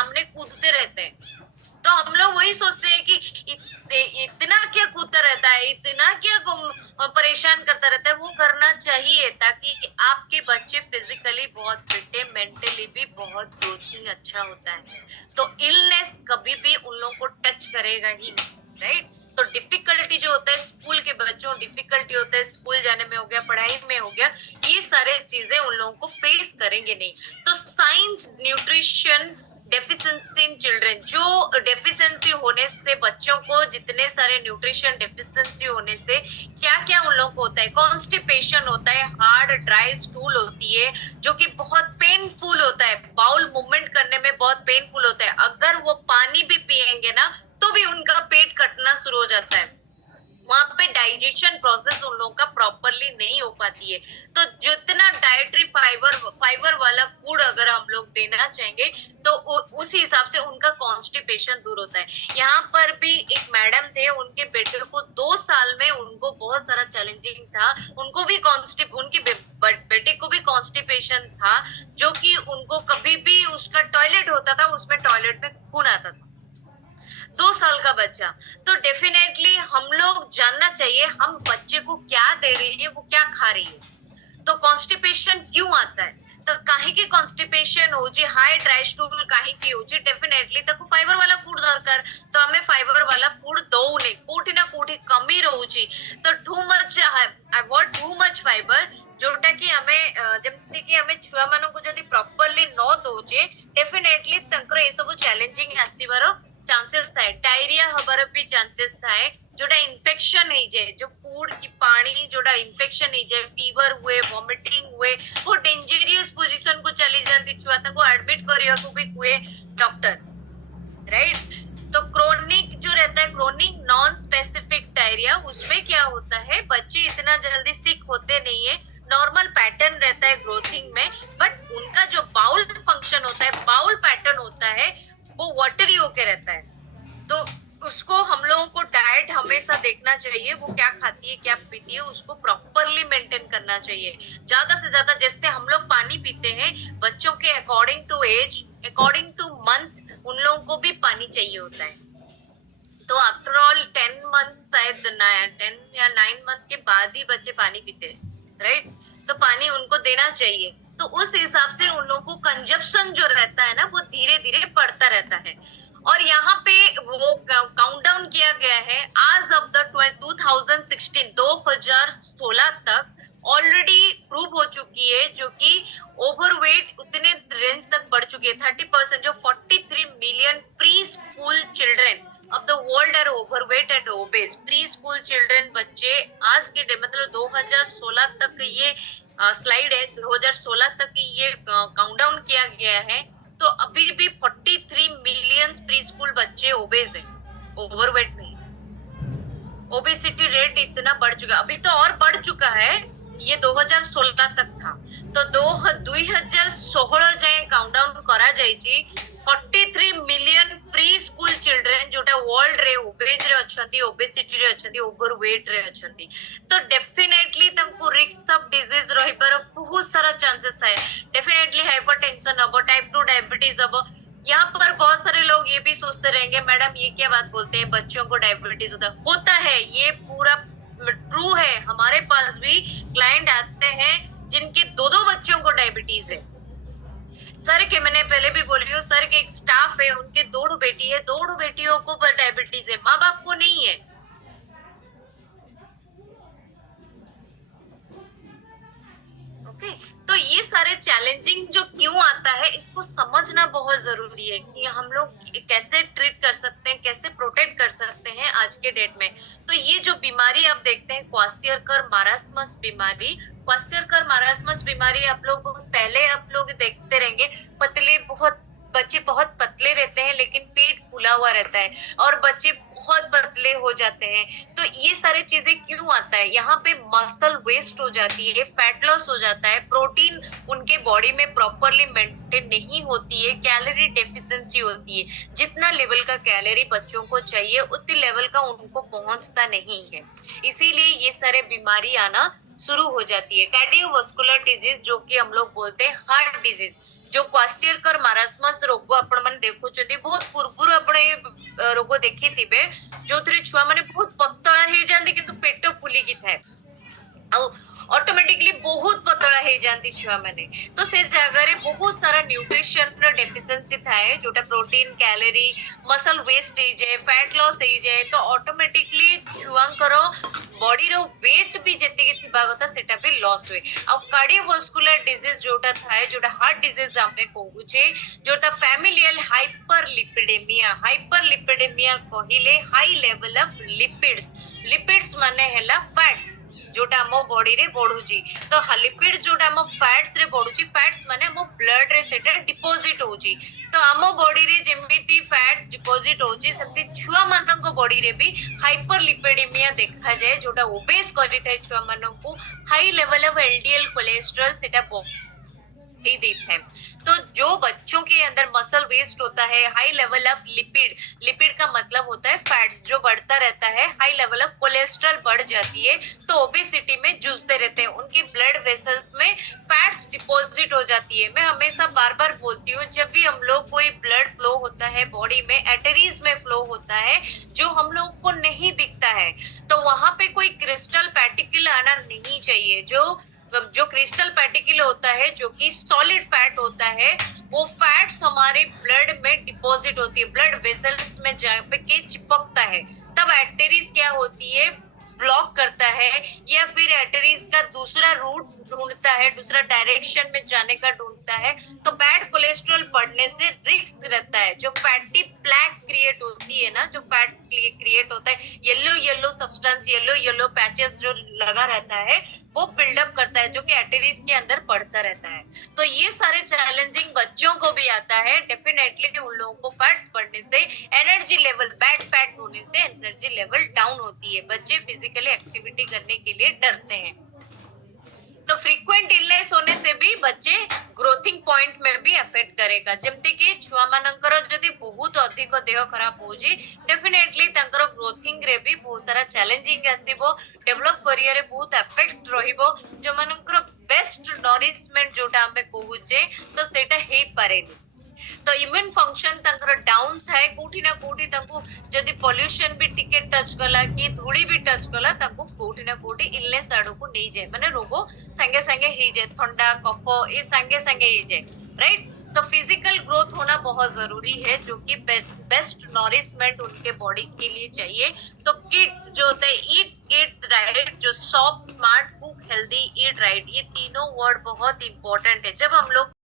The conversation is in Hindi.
सामने कूदते रहते हैं। तो हम लोग वही सोचते हैं कि इतना क्या कूदता रहता है, इतना क्या परेशान करता रहता है। वो करना चाहिए ताकि आपके बच्चे फिजिकली बहुत फिट है, मेंटली भी बहुत ग्रोथिंग अच्छा होता है। तो इलनेस कभी भी उन लोगों को टच करेगा ही नहीं, राइट। तो डिफिकल्टी जो होता है स्कूल के बच्चों, डिफिकल्टी होता है स्कूल जाने में हो गया, पढ़ाई में हो गया, ये सारे चीजें उन लोगों को फेस करेंगे नहीं। तो science, nutrition deficiency in children, जो डेफिशिएंसी होने से बच्चों को, जितने सारे न्यूट्रिशन डेफिशिएंसी होने से क्या क्या उन लोगों को होता है, कॉन्स्टिपेशन होता है, हार्ड ड्राई स्टूल होती है जो कि बहुत पेनफुल होता है, बाउल मूवमेंट करने में बहुत पेनफुल होता है। अगर वो पानी भी पिएंगे ना तो भी उनका पेट कटना शुरू हो जाता है। वहां पे डाइजेशन प्रोसेस उन लोगों का प्रॉपरली नहीं हो पाती है। तो जितना डाइटरी फाइबर वाला फूड अगर हम लोग देना चाहेंगे तो उस हिसाब से उनका कॉन्स्टिपेशन दूर होता है। यहाँ पर भी एक मैडम थे, उनके बेटे को 2 साल में उनको बहुत सारा चैलेंजिंग था, उनको भी उनके बेटे को भी कॉन्स्टिपेशन था, जो कि उनको कभी भी उसका टॉयलेट होता था उसमें टॉयलेट में खून आता था। 2 साल का बच्चा। तो डेफिनेटली हम लोग जानना चाहिए हम बच्चे को क्या दे रही है, वो क्या खा रही है। तो कॉन्स्टिपेशन क्यों आता है, तो काहे की कॉन्स्टिपेशन होची, हाई ड्राई स्टूल काहे की होची, डेफिनेटली ताको फाइबर वाला फूड दरकार। तो हमें फाइबर वाला फूड दौने कोठी ना कोठी कमी रहूची। तो too much avoid too much fibre, जोटा कि हमें जेमती कि हमें छुआ मानन को जदी प्रॉपर्ली न दोचे डेफिनेटली तंकर ए सब चैलेंजिंग आसीबार चांसेस थाए। डायरिया हबार भी चांसेस थाए, जोटा इन्फेक्शन ही जाए, जो फूड की पानी जोटा इन्फेक्शन ही जाए, फीवर हुए, वॉमिटिंग हुए, वो डेंजरियस पोजीशन को चली जाती छुआ को एडमिट करिया को भी हुए डॉक्टर, राइट। तो क्रोनिक जो रहता है, क्रोनिक नॉन स्पेसिफिक डायरिया, उसमें क्या होता है बच्चे इतना जल्दी सिक होते नहीं है, नॉर्मल पैटर्न रहता है ग्रोथिंग में, बट उनका जो बाउल फंक्शन होता है, बाउल पैटर्न होता है, वो वाटरी होके रहता है। तो उसको हम लोगों को डाइट हमेशा देखना चाहिए, वो क्या खाती है क्या पीती है, उसको प्रॉपरली मेंटेन करना चाहिए। ज्यादा से ज्यादा जैसे हम लोग पानी पीते हैं, बच्चों के according to age, according to month, उन लोगों को भी पानी चाहिए होता है। तो आफ्टर ऑल 10 मंथ, शायद 10 या 9 मंथ के बाद ही बच्चे पानी पीते हैं, राइट। तो पानी उनको देना चाहिए। तो उस हिसाब से उन लोगों को कंजप्शन जो रहता है ना, वो धीरे धीरे बढ़ता रहता है। और यहाँ पे वो काउंट डाउन किया गया है आज ऑफ द 2016 तक ऑलरेडी प्रूव हो चुकी है, जो कि ओवरवेट उतने रेंज तक बढ़ चुकी है 30%, जो 43 million pre school children of the world are overweight and obese. Pre school children बच्चे आज के डे मतलब 2016 तक ये स्लाइड है, 2016 तक ये काउंटडाउन किया गया है। तो अभी भी 43 मिलियन प्री स्कूल बच्चे ओबेस है, ओवरवेट नहीं। ओबेसिटी रेट इतना बढ़ चुका है, अभी तो और बढ़ चुका है, ये 2016 तक था। तो 2016 जाए काउंटडाउन करा जाइछि 43 मिलियन प्री स्कूल चिल्ड्रन जोटा वर्ल्ड रे ओबेज रे अछंती, ओबेसिटी रे अछंती, ओवरवेट रे अछंती। तो डेफिनेटली तंको रिस्क ऑफ डिजीज रहिबार बहुत सारा चांसेस है। डेफिनेटली हाइपरटेंशन हबो, टाइप 2 डायबिटीज हबो। यहाँ पर बहुत सारे लोग ये भी सोचते रहेंगे मैडम ये क्या बात बोलते हैं, बच्चों को डायबिटीज होता है, ये पूरा ट्रू है। हमारे पास भी क्लाइंट आते हैं जिनके 2-2 बच्चों को डायबिटीज है। सर के मैंने पहले भी बोली हूँ, सर के एक स्टाफ है, उनके 2 बेटी है, 2 बेटियों को डायबिटीज है, माँ बाप को नहीं है। ओके, तो ये सारे चैलेंजिंग जो क्यों आता है, इसको समझना बहुत जरूरी है कि हम लोग कैसे ट्रीट कर सकते हैं, कैसे प्रोटेक्ट कर सकते हैं आज के डेट में। तो ये जो बीमारी आप देखते हैं क्वासियरकर मारास्मस बीमारी, क्वासियरकर मारास्मस बीमारी आप लोग पहले आप लोग देखते रहेंगे, पतले बहुत बच्चे बहुत पतले रहते हैं लेकिन पेट फूला हुआ रहता है, और बच्चे बहुत पतले हो जाते हैं। तो ये सारी चीजें क्यों आता है, यहाँ पे मसल वेस्ट हो जाती है, फैट लॉस हो जाता है, प्रोटीन उनके बॉडी में प्रॉपरली मेंटेन नहीं होती है, कैलोरी डेफिशिएंसी होती है। जितना लेवल का कैलोरी बच्चों को चाहिए उतनी लेवल का उनको पहुंचता नहीं है, इसीलिए ये सारे बीमारी आना शुरू हो जाती है। कार्डियोवास्कुलर डिजीज जो कि हम लोग बोलते हैं हार्ट डिजीज, जो क्वास्टियरकर मारास्मस रोग आपण माने देखुचंदी बहुत पूर्वरु आपण ए रोग देखिथिबे, जोथरे छुआ माने बहुत पतला हे जांदी किंतु पेट फुली कि थाए ऑटोमेटिकली बहुत पतला हे जांती छुआ माने। तो से जगह रे बहुत सारा न्यूट्रिशन रो डेफिशिएंसी थाए, जोटा प्रोटीन कैलोरी मसल वेस्ट हे जाए, फैट लॉस हे जाए, तो ऑटोमेटिकली छुआंकर बॉडी रो वेट भी जति के थिबा कथा सेटा भी लॉस हुए। आ कार्डियोवास्कुलर डिजीज जोटा थाए, जोटा हार्ट डिजीज आमे कहू छे, जोटा फैमिलियल हाइपरलिपिडेमिया कहिले high level of lipids. Lipids माने हैला फैट्स जोटा मो बॉडी रे बढ़ुची। तो लिपिड्स जोटा मो फैट्स रे बढ़ुची, फैट्स माने मो ब्लड रे सेटा डिपॉजिट होची। तो आमो बॉडी रे जेमिति फैट्स डिपॉजिट होची, सेमति छुआ माननको बॉडी रे भी हाइपरलिपिडेमिया देखा जाए, जोटा ओबेस करि थाए छुआ माननको high level of LDL cholesterol सेटा ही देता है। तो जो बच्चों के अंदर मसल वेस्ट होता है, high level of lipid, lipid का मतलब होता है फैट्स जो बढ़ता रहता है, हाई लेवल ऑफ कोलेस्ट्रॉल बढ़ जाती है, तो ओबेसिटी में जूझते रहते हैं, उनकी ब्लड वेसल्स में फैट्स डिपॉजिट हो जाती है। मैं हमेशा बार बार बोलती हूँ, जब भी हम लोग कोई ब्लड फ्लो होता है बॉडी में, एटरीज में फ्लो होता है जो हम लोग को नहीं दिखता है, तो वहां पे कोई क्रिस्टल पैटिकल आना नहीं चाहिए। जो क्रिस्टल पैटिकल होता है, जो कि सॉलिड फैट होता है, वो फैट्स हमारे ब्लड में डिपॉजिट होती है, ब्लड वेसल्स में जाके के चिपकता है, तब आर्टरीज क्या होती है, ब्लॉक करता है, या फिर आर्टरीज का दूसरा रूट ढूंढता है, दूसरा डायरेक्शन में जाने का ढूंढता है। तो बैड कोलेस्ट्रॉल बढ़ने से रिस्क रहता है। जो फैटी प्लैक क्रिएट होती है ना, जो फैट क्रिएट होता है, yellow yellow substance, yellow yellow patches जो लगा रहता है, वो बिल्डअप करता है, जो कि आर्टरीज के अंदर पड़ता रहता है। तो ये सारे चैलेंजिंग बच्चों को भी आता है। डेफिनेटली उन लोगों को फैट्स बढ़ने से, एनर्जी लेवल, बैड फैट होने से एनर्जी लेवल डाउन होती है, बच्चे फिजिकली एक्टिविटी करने के लिए डरते हैं। तो फ्रीक्वेंट इलनेस होने से भी बच्चे ग्रोथिंग पॉइंट में भी अफेक्ट करेगा। जमते कि छुआ मानकर जदि बहुत अधिक देह खराब होजी, डेफिनेटली तांकर ग्रोथिंग रे भी बहुत सारा चैलेंजिंग आसीबो, डेवलप करियर रे बहुत अफेक्ट रहिबो। जो मानकर बेस्ट नरिशमेंट जोटा हमें कहूचे, तो सेटा हे पारेनी। तो इम्यून फंक्शन तंकर डाउन थाए, कोठी ना कोठी तंको जदि पोल्यूशन भी टिके टच कला कि धूली भी टच कला, तंको कोठी ना कोठी इलनेस आडो को नहीं जाए, माने रोगो संगे संगे ही जाए, ठंडा कफ ये संगे संगे ही जाए, राइट। तो फिजिकल ग्रोथ होना बहुत जरूरी है, जो कि बेस्ट नरिशमेंट उनके बॉडी के लिए चाहिए। तो किड्स जो होते हैं, ईट किड्स राइट, जो soft smart cook healthy eat right, ये तीनों वर्ड बहुत इंपॉर्टेंट है। जब हम लोग